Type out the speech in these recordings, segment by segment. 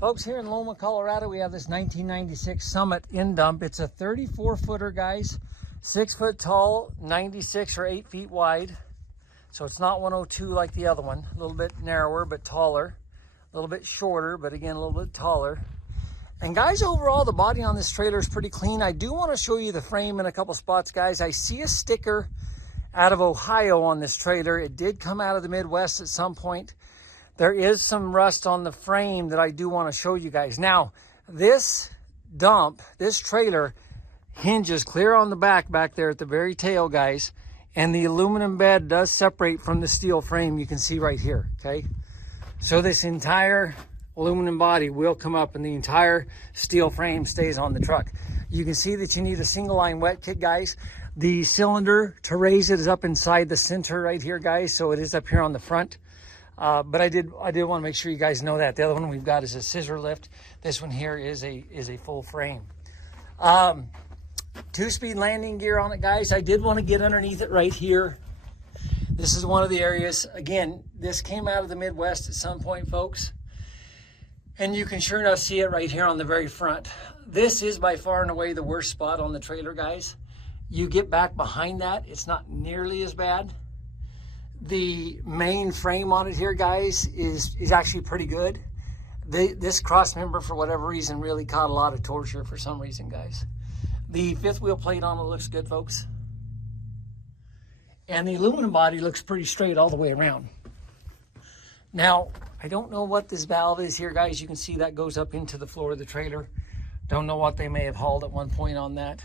Folks, here in Loma, Colorado, we have this 1996 Summit end dump. It's a 34-footer, guys, 6 foot tall, 96 or 8 feet wide. So it's not 102 like the other one. A little bit narrower, but taller. A little bit shorter, but again, a little bit taller. And guys, overall, the body on this trailer is pretty clean. I do want to show you the frame in a couple spots, guys. I see a sticker out of Ohio on this trailer. It did come out of the Midwest at some point. There is some rust on the frame that I do want to show you guys. Now, this dump, this trailer hinges clear on the back there at the very tail, guys. And the aluminum bed does separate from the steel frame. You can see right here, okay? So this entire aluminum body will come up and the entire steel frame stays on the truck. You can see that you need a single line wet kit, guys. The cylinder to raise it is up inside the center right here, guys. So it is up here on the front. But I did want to make sure you guys know that. The other one we've got is a scissor lift. This one here is a full frame. 2-speed landing gear on it, guys. I did want to get underneath it right here. This is one of the areas. Again, this came out of the Midwest at some point, folks. And you can sure enough see it right here on the very front. This is by far and away the worst spot on the trailer, guys. You get back behind that, it's not nearly as bad. The main frame on it here, guys, is actually pretty good. This cross member, for whatever reason, really caught a lot of torture for some reason, guys. The fifth wheel plate on it looks good, folks. And the aluminum body looks pretty straight all the way around. Now, I don't know what this valve is here, guys. You can see that goes up into the floor of the trailer. Don't know what they may have hauled at one point on that.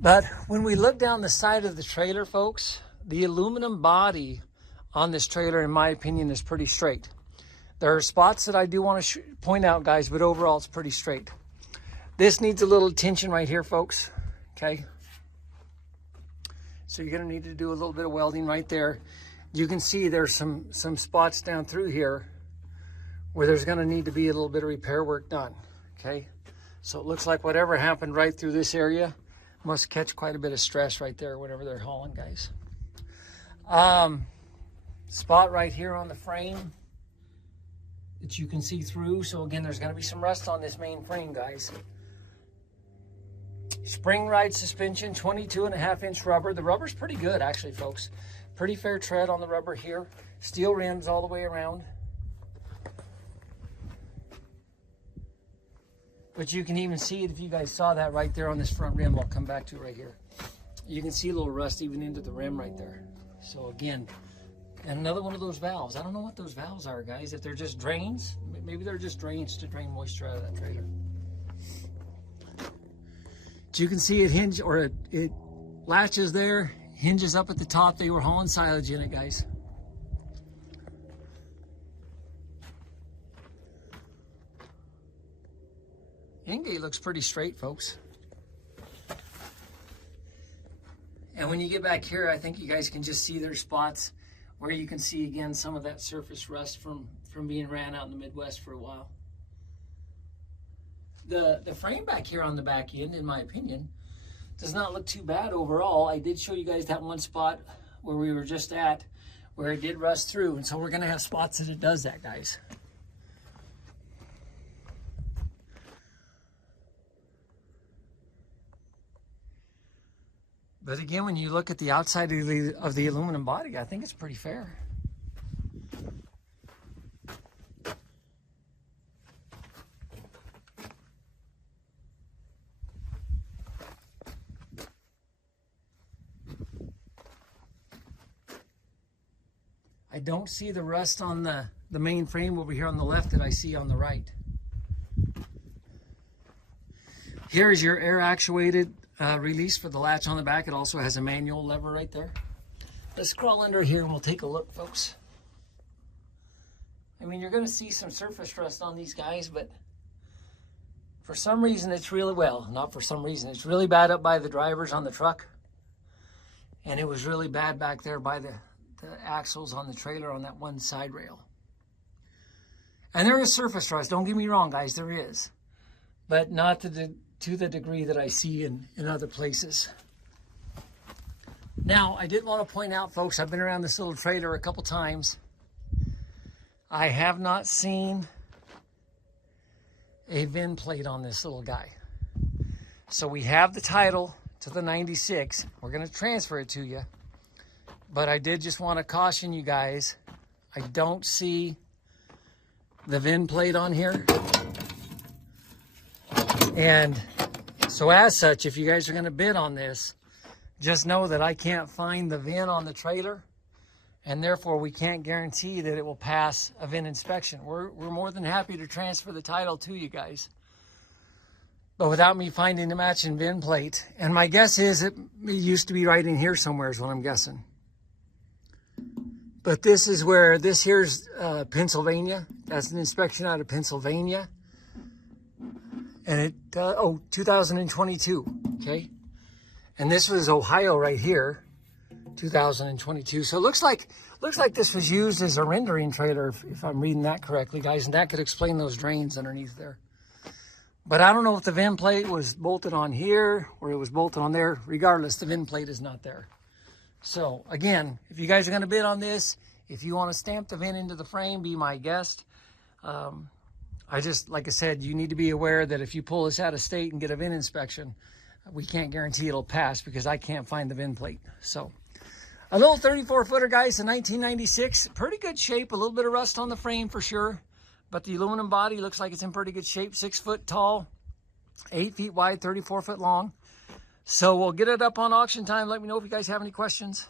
But when we look down the side of the trailer, folks, the aluminum body on this trailer, in my opinion, is pretty straight. There are spots that I do want to point out, guys, but overall it's pretty straight. This needs a little attention right here, folks, okay? So you're gonna need to do a little bit of welding right there. You can see there's some spots down through here where there's gonna need to be a little bit of repair work done, okay? So it looks like whatever happened right through this area must catch quite a bit of stress right there whenever they're hauling, guys. Spot right here on the frame that you can see through. So again, there's gonna be some rust on this main frame, guys. Spring ride suspension, 22.5-inch rubber. The rubber's pretty good, actually, folks. Pretty fair tread on the rubber here. Steel rims all the way around. But you can even see it if you guys saw that right there on this front rim. I'll come back to it right here. You can see a little rust even into the rim right there. So again, and another one of those valves. I don't know what those valves are, guys. If they're just drains, maybe they're just drains to drain moisture out of that trailer. But you can see it hinge, or it latches there, hinges up at the top. They were hauling silage in it, guys. Ingate looks pretty straight, folks. And when you get back here, I think you guys can just see there's spots where you can see, again, some of that surface rust from being ran out in the Midwest for a while. The frame back here on the back end, in my opinion, does not look too bad overall. I did show you guys that one spot where we were just at, where it did rust through. And so we're gonna have spots that it does that, guys. But again, when you look at the outside of the aluminum body, I think it's pretty fair. I don't see the rust on the main frame over here on the left that I see on the right. Here is your air actuated release for the latch on the back. It also has a manual lever right there. Let's crawl under here and we'll take a look, folks. I mean, you're going to see some surface rust on these guys, but for some reason it's really, well, not for some reason, it's really bad up by the drivers on the truck. And it was really bad back there by the axles on the trailer on that one side rail. And there is surface rust, don't get me wrong, guys, there is. But not to the degree that I see in other places. Now, I did want to point out, folks, I've been around this little trailer a couple times. I have not seen a VIN plate on this little guy. So we have the title to the 96. We're going to transfer it to you. But I did just want to caution you guys, I don't see the VIN plate on here. And so as such, if you guys are going to bid on this, just know that I can't find the VIN on the trailer, and therefore we can't guarantee that it will pass a VIN inspection. We're more than happy to transfer the title to you guys, but without me finding the matching VIN plate. And my guess is it used to be right in here somewhere is what I'm guessing. But this is where, this here's Pennsylvania. That's an inspection out of Pennsylvania. And it, 2022, okay? And this was Ohio right here, 2022. So it looks like this was used as a rendering trailer, if I'm reading that correctly, guys. And that could explain those drains underneath there. But I don't know if the VIN plate was bolted on here or it was bolted on there. Regardless, the VIN plate is not there. So again, if you guys are going to bid on this, if you want to stamp the VIN into the frame, be my guest. Like I said, you need to be aware that if you pull this out of state and get a VIN inspection, we can't guarantee it'll pass because I can't find the VIN plate. So a little 34 footer, guys, in 1996, pretty good shape, a little bit of rust on the frame for sure, but the aluminum body looks like it's in pretty good shape. 6 foot tall, 8 feet wide, 34 foot long. So we'll get it up on auction time. Let me know if you guys have any questions.